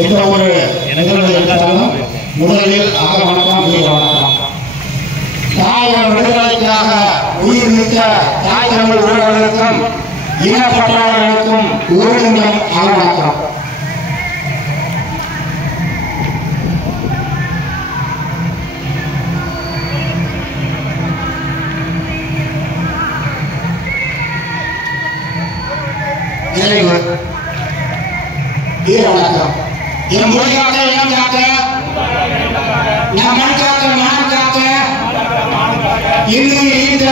எந்த ஒரு நிகழ்வு எடுத்தாலும் முதலில் வணக்கம் வீர வணக்கம். தாயகம் விடுதலைக்காக உயிர் நீத்த தாய் தமிழ் உறவுகளுக்கும் இனப்பற்றாளர்களுக்கும் ஒரு நிமிடம் வணக்கம். வீர வணக்கம். என் மொழி காக்க, இனம் காக்க, நம் மண் காக்க, மனம் காக்க, இன்னும் ஈந்த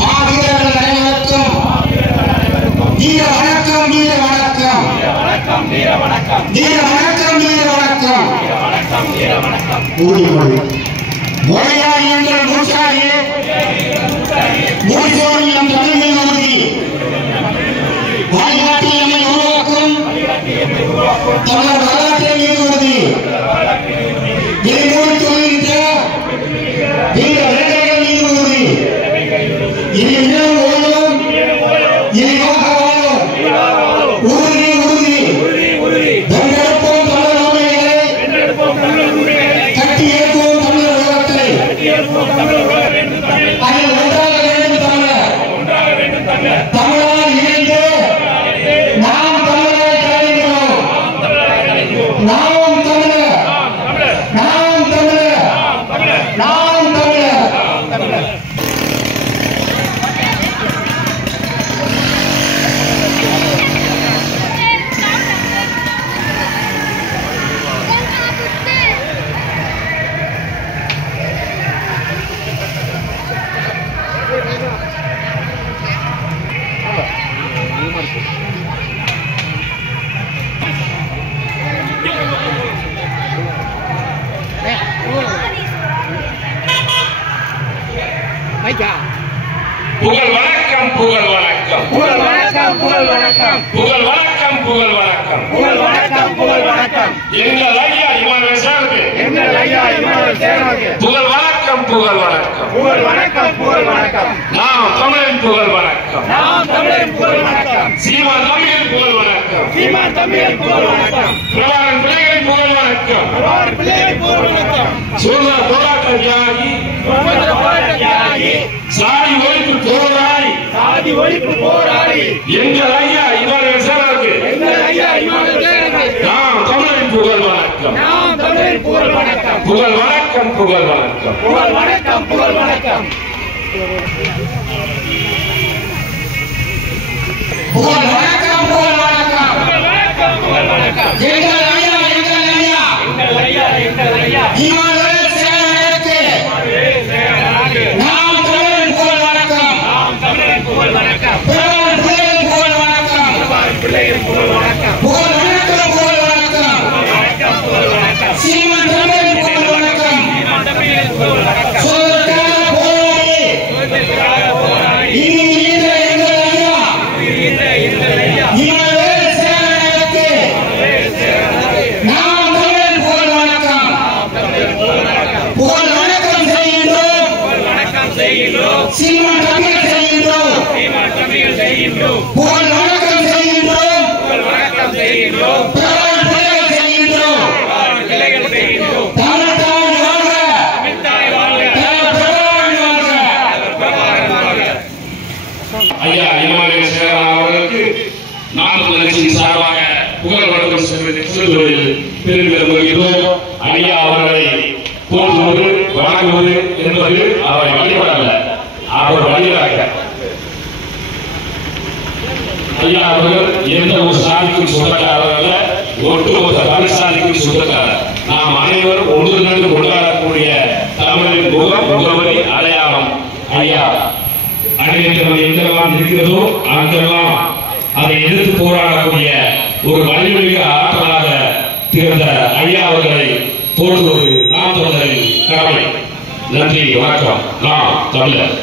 மாவீரர்கள் அனைவருக்கும் வீர வணக்கம், வீர வணக்கம், வீர வணக்கம், வீர வணக்கம், வீர வணக்கம். உறுதிமொழி மொழியாய் எங்கள் மூச்சாகி மூச்சோடு எம் தமிழின் உறுதி வழிகாட்டி எம்மை உருவாக்கும் தமிழர் வரலாற்றை மீது உறுதி விரைவோடு சொல்கின்ற வீர வேலைகள் மீது உறுதி இனி இன்னும் ஓடும் இனிவாக வாழும் உறுதி உறுதி வென்றெடுப்போம் தமிழர் உரிமைகளை கட்டி ஏற்போம் தமிழர் உலகத்தை அதில் ஒன்றாக வேண்டும் தமிழர் தமிழால் இணைந்து நாம் தமிழரை கலைகிறோம். நாம் தமிழர், நாம் தமிழர், நாம் தமிழர். புகழ் வணக்கம், புகழ் வணக்கம், புகழ் வணக்கம், புகழ் வணக்கம், புகழ் வணக்கம், புகழ் வணக்கம், புகழ் வணக்கம், புகழ் வணக்கம். எங்கள் ஐயா இமானுவேல் சாருக்கு எங்கள் ஐயா இமானுவேல் சேனாவுக்கு புகழ் வணக்கம், புகழ் வணக்கம், புகழ் வணக்கம், புகழ் வணக்கம். நாம் தமிழின் புகழ் வணக்கம், நாம் தமிழரின் புகழ் வணக்கம், சீமான் தமிழின் புகழ் வணக்கம், சீமான் தமிழின் புகழ் வணக்கம், பிரபாகரன் பிள்ளைகளின் புகழ் வணக்கம், பிரபாகர் பிள்ளைகளின் புகழ் வணக்கம், சுதந்திர போராட்ட தியாகி, சுதந்திர போராட்ட தியாகி, சாதி ஒழிப்பு போராளி, சாதி ஒழிப்பு போராளி எங்கள் ஐயா இமானுவேல் சாருக்கு எங்கள் ஐயா இமானுவேல் சேனாவுக்கு நாம் தமிழின் புகழ் வணக்கம், நாம் தமிழரின் புகழ் வணக்கம், புகழ் வணக்கம், புகழ் வணக்கம். புகழ் வணக்கம், புகழ் வணக்கம். புகழ் வணக்கம், புகழ் வணக்கம், புகழ் வணக்கம், புகழ் வணக்கம். எங்கள் ஐயா, எங்கள் ஐயா எங்கள் ஐயா, எங்கள் ஐயா இமானுவேல் சேனாவுக்கு நாம் தமிழரின் புகழ் வணக்கம், நாம் தமிழரின் புகழ் வணக்கம், பிரபாகரன் பிள்ளைகளின் புகழ் வணக்கம், பிரபாகர் பிள்ளைகளின் புகழ் வணக்கம், புகழ் வணக்கம், புகழ் வணக்கம், வணக்கம், புகழ் வணக்கம், சீமான் தமிழின் புகழ் வணக்கம், சீமான் தமிழின் புகழ் வணக்கம், சுதந்திரக்காக போராடி சுதந்திரத்திற்காக போராடி இன்னும் ஈன்ற எங்கள் ஐயா எங்கள் ஐயா இமானுவேல் சேனாவுக்கு நாம் தமிழரின் புகழ் வணக்கம், புகழ் வணக்கம் செய்கின்றோம், புகழ் வணக்கம் செய்கின்றோம், சீமான் தமிழ் செய்கின்றோம், சீமான் தமிழ் செய்கின்றோம், புகழ் வணக்கம் செய்கின்றோம், புகழ் வணக்கம் செய்கின்றோம், பிரபாகரன் பிள்ளைகள் செய்கின்றோம். பிரபாகர் பிள்ளைகள் செய்கின்றோம். தமிழ் தாய் வாழ்க, தமிழ்த்தாய் வாழ்க, பிரபாகரன் வாழ்க. பிரபாகரன் வாழ்க. ஐயா இமானுவேல் சேனா அவர்களுக்கு நாம் கட்சியின் சார்பாக புகழ் வணக்கம் செலுத்துவதில் பெருமிதம் கொள்கிறோம். ஐயா அவர்களை போற்றுவது வணங்குவது என்பது அவரை வழிபடல்ல, அவர் வழியாக. ஐயா அவர்கள் எந்த ஒரு சாதிக்கும் சொந்தக்காரர் அல்ல, ஒட்டுமொத்த தமிழ் சாதிக்கும் சொந்தக்காரர். நாம் அனைவரும் ஒன்றிணைந்து கொண்டாடக்கூடிய தமிழின் முகவரி அடையாளம் ஐயா. அனைவரும் எங்கெல்லாம் இருக்கிறதோ அங்கெல்லாம் அதை எதிர்த்து போராடக்கூடிய ஒரு வலிமைமிக்க ஆற்றலாக திகழ்ந்த ஐயா அவர்களை போற்றுவது நாம் தமிழரின் கடமை. நன்றி, வணக்கம். நாம் தமிழர்.